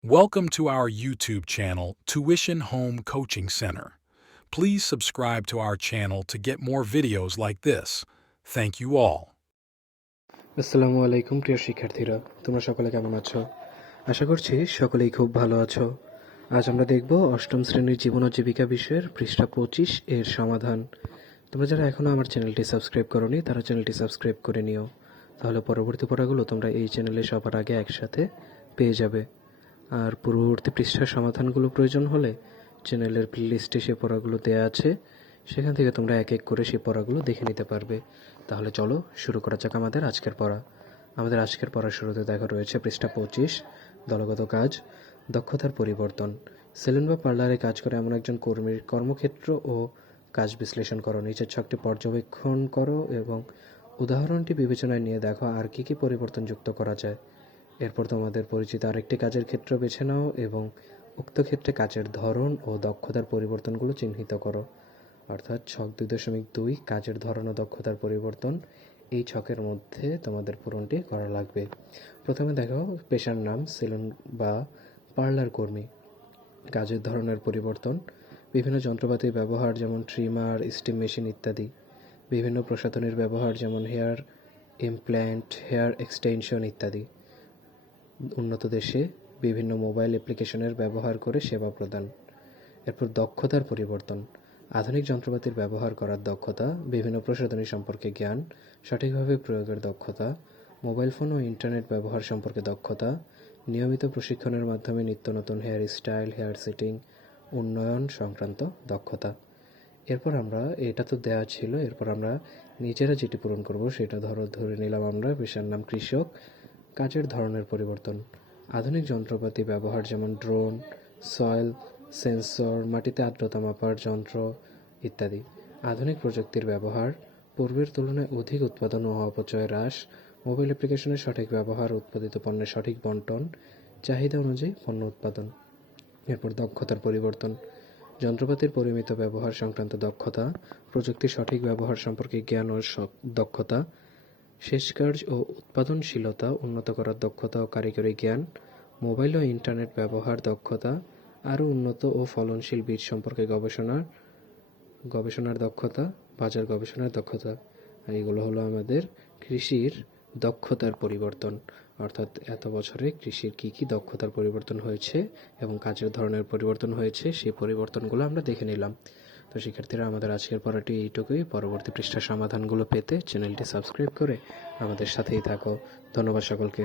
Welcome to our YouTube channel, Tuition Home Coaching Center. Please subscribe to our channel to get more videos like this. Thank you all. আসসালামু আলাইকুম প্রিয় শিক্ষার্থীরা তোমরা সকলে কেমন আছো আশা করছি সকলেই খুব ভালো আছো আজ আমরা দেখব অষ্টম শ্রেণীর জীবন ও জীবিকা বিষয়ের পৃষ্ঠা পঁচিশ এর সমাধান তোমরা যারা এখনও আমার চ্যানেলটি সাবস্ক্রাইব করনি তারা চ্যানেলটি সাবস্ক্রাইব করে নিও তাহলে পরবর্তী পড়াগুলো তোমরা এই চ্যানেলে সবার আগে একসাথে পেয়ে যাবে আর পূর্ববর্তী পৃষ্ঠার সমাধানগুলো প্রয়োজন হলে চ্যানেলের প্লেলিস্টে সে পড়াগুলো দেওয়া আছে। সেখান থেকে তোমরা এক এক করে সে পড়াগুলো দেখে নিতে পারবে। তাহলে চলো শুরু করা যাক আমাদের আজকের পড়া। আমাদের আজকের পড়ার শুরুতে দেখা রয়েছে পৃষ্ঠা পঁচিশ, দলগত কাজ, দক্ষতার পরিবর্তন। সেলুন বা পার্লারে কাজ করে এমন একজন কর্মীর কর্মক্ষেত্র ও কাজ বিশ্লেষণ করো। নিচের ছকটি পর্যবেক্ষণ করো এবং উদাহরণটি বিবেচনায় নিয়ে দেখো আর কি কি পরিবর্তন যুক্ত করা যায়। এরপর তোমাদের পরিচিত আরেকটি কাজের ক্ষেত্র বেছে নাও এবং উক্ত ক্ষেত্রে কাজের ধরন ও দক্ষতার পরিবর্তনগুলো চিহ্নিত করো। অর্থাৎ ছক দুই দশমিক দুই, কাজের ধরন ও দক্ষতার পরিবর্তন এই ছকের মধ্যে তোমাদের পূরণটি করা লাগবে। প্রথমে দেখো, পেশার নাম, সেলুন বা পার্লার কর্মী, কাজের ধরনের পরিবর্তন, বিভিন্ন যন্ত্রপাতির ব্যবহার যেমন ট্রিমার স্টিম মেশিন ইত্যাদি, বিভিন্ন প্রসাধনীর ব্যবহার যেমন হেয়ার ইমপ্ল্যান্ট হেয়ার এক্সটেনশন ইত্যাদি। উন্নত দেশে বিভিন্ন মোবাইল অ্যাপ্লিকেশনের ব্যবহার করে সেবা প্রদান। এরপর দক্ষতার পরিবর্তন। আধুনিক যন্ত্রপাতির ব্যবহার করার দক্ষতা, বিভিন্ন প্রসাধনী সম্পর্কে জ্ঞান, সঠিকভাবে প্রয়োগের দক্ষতা, মোবাইল ফোন ও ইন্টারনেট ব্যবহার সম্পর্কে দক্ষতা, নিয়মিত প্রশিক্ষণের মাধ্যমে নিত্য নতুন হেয়ার স্টাইল, হেয়ার সেটিং, উন্নয়ন সংক্রান্ত দক্ষতা। এরপর আমরা, এটা তো দেওয়া ছিল, এরপর আমরা নিজেরা যেটি পূরণ করব সেটা ধরো, ধরে নিলাম আমরা, পেশার নাম কৃষক কাজের ধরনের পরিবর্তন। আধুনিক যন্ত্রপাতি ব্যবহার যেমন ড্রোন, সয়েল, সেন্সর, মাটিতে আর্দ্রতা মাপার যন্ত্র ইত্যাদি। আধুনিক প্রযুক্তির ব্যবহার পূর্বের তুলনায় অধিক উৎপাদন ও অপচয় হ্রাস, মোবাইল অ্যাপ্লিকেশনের সঠিক ব্যবহার, উৎপাদিত পণ্যের সঠিক বন্টন, চাহিদা অনুযায়ী পণ্য উৎপাদন। এরপর দক্ষতার পরিবর্তন। যন্ত্রপাতির পরিমিত ব্যবহার সংক্রান্ত দক্ষতা, প্রযুক্তির সঠিক ব্যবহার সম্পর্কে জ্ঞান ও দক্ষতা শেষ কার্য ও উৎপাদনশীলতা উন্নত করার দক্ষতা ও কারিগরি জ্ঞান, মোবাইল ও ইন্টারনেট ব্যবহার দক্ষতা, আরও উন্নত ও ফলনশীল বীজ সম্পর্কে গবেষণার গবেষণার দক্ষতা, বাজার গবেষণার দক্ষতা আর এগুলো হলো আমাদের কৃষির দক্ষতার পরিবর্তন। অর্থাৎ এত বছরে কৃষির কি কি দক্ষতার পরিবর্তন হয়েছে এবং কাজের ধরনের পরিবর্তন হয়েছে, সেই পরিবর্তনগুলো আমরা দেখে নিলাম। তো শিক্ষার্থীরা, আমাদের আজকের পড়াটি এইটুকুই। পরবর্তী পৃষ্ঠার সমাধানগুলো পেতে চ্যানেলটি সাবস্ক্রাইব করে আমাদের সাথেই থাকো। ধন্যবাদ সকলকে।